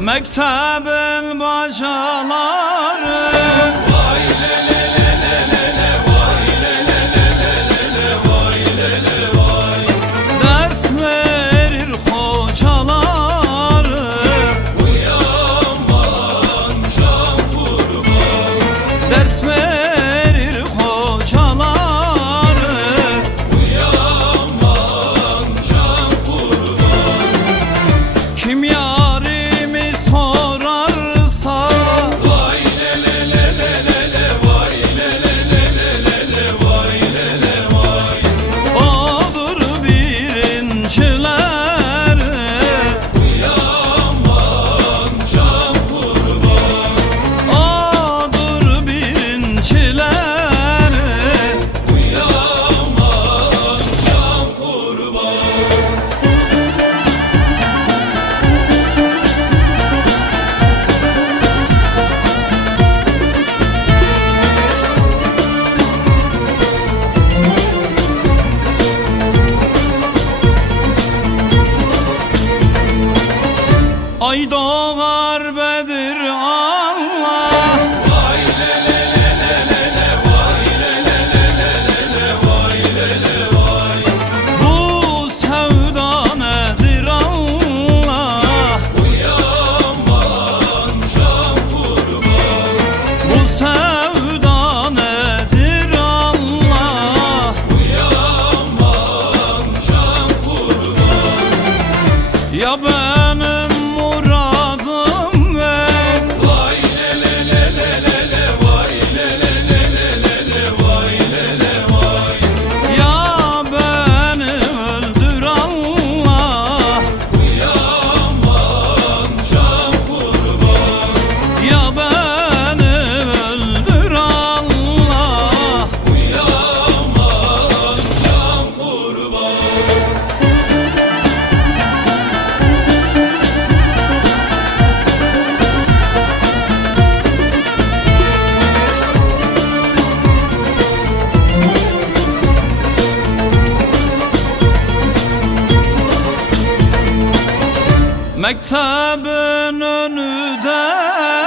Mektebin bacaları vay le le le le le le vay le le le le le le vay le le vay. Ders verir hocaları uyanmadan can kurban. Ders verir hocaları uyanmadan can kurban. Kim yarimi sorarsa vay le le le le le le vay le le le le le le vay le le vay. odur birincileri uyanmadan can kurban. odur birincileri uyanmadan can kurban. Ay doğar Bedir Allah Vay le le le le le le vay le le le le le le vay le le vay. bu sevda nedir Allah uyanmadan can kurban. bu sevda nedir Allah uyanmadan can kurban. ya benim muradım ver Vay le le le le le le vay le le le le le le vay le le vay. ya beni öldür Allah uyanmadan can kurban. ya beni öldür Allah uyanmadan can kurban. Mektebin önü de